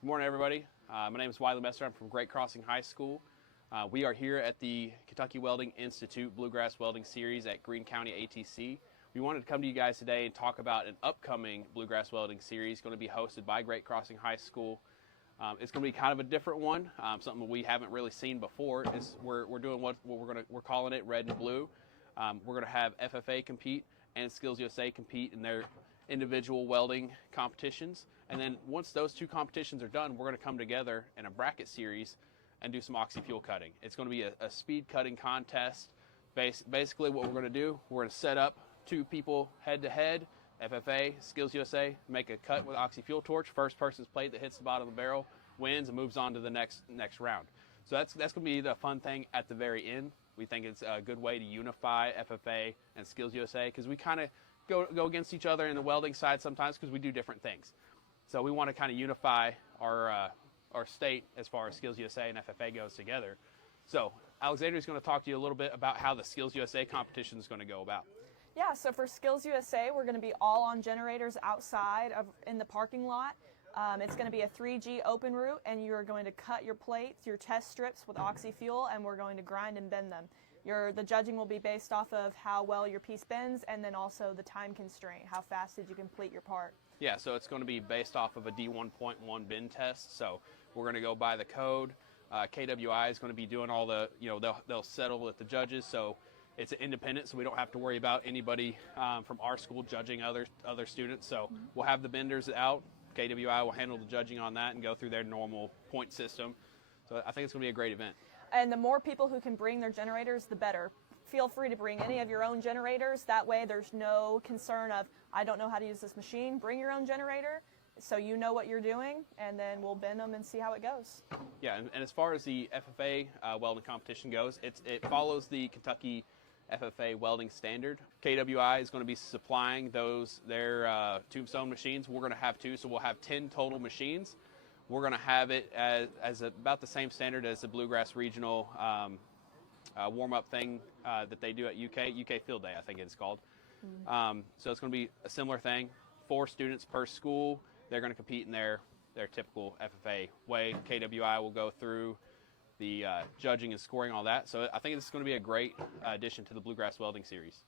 Good morning, everybody. My name is Wiley Messer. I'm from Great Crossing High School. We are here at the Kentucky Welding Institute Bluegrass Welding Series at Greene County ATC. We wanted to come to you guys today and talk about an upcoming Bluegrass Welding Series going to be hosted by Great Crossing High School. It's going to be kind of a different one, something we haven't really seen before. We're doing what we're calling it Red and Blue. We're going to have FFA compete and Skills USA compete in their individual welding competitions, and then once those two competitions are done, we're going to come together in a bracket series and do some oxy-fuel cutting. It's going to be a speed cutting contest. Basically what we're going to do, we're going to set up two people head-to-head, FFA, Skills USA, make a cut with oxy-fuel torch. First person's plate that hits the bottom of the barrel wins and moves on to the next round. So that's going to be the fun thing at the very end. We think it's a good way to unify FFA and Skills USA because we kind of go against each other in the welding side sometimes because we do different things. So we want to kind of unify our state as far as Skills USA and FFA goes together. So Alexandria is going to talk to you a little bit about how the Skills USA competition is going to go about. Yeah, so for Skills USA, we're going to be all on generators outside in the parking lot. It's going to be a 3G open route, and you're going to cut your plates, your test strips with oxy fuel, and we're going to grind and bend them. The judging will be based off of how well your piece bends, and then also the time constraint, how fast did you complete your part. Yeah, so it's going to be based off of a D1.1 bend test, so we're going to go by the code. KWI is going to be doing all the, they'll settle with the judges, so it's independent, so we don't have to worry about anybody from our school judging other students. So we'll have the benders out. KWI will handle the judging on that and go through their normal point system. So I think it's going to be a great event. And the more people who can bring their generators, the better. Feel free to bring any of your own generators. That way there's no concern of, I don't know how to use this machine. Bring your own generator so you know what you're doing, and then we'll bend them and see how it goes. Yeah, and as far as the FFA welding competition goes, it follows the Kentucky FFA welding standard. KWI is going to be supplying their tombstone machines. We're going to have two, so we'll have 10 total machines. We're going to have it as about the same standard as the Bluegrass Regional warm-up thing that they do at UK Field Day, I think it's called. So it's going to be a similar thing. 4 students per school. They're going to compete in their typical FFA way. KWI will go through the judging and scoring, all that. So I think this is going to be a great addition to the Bluegrass Welding Series.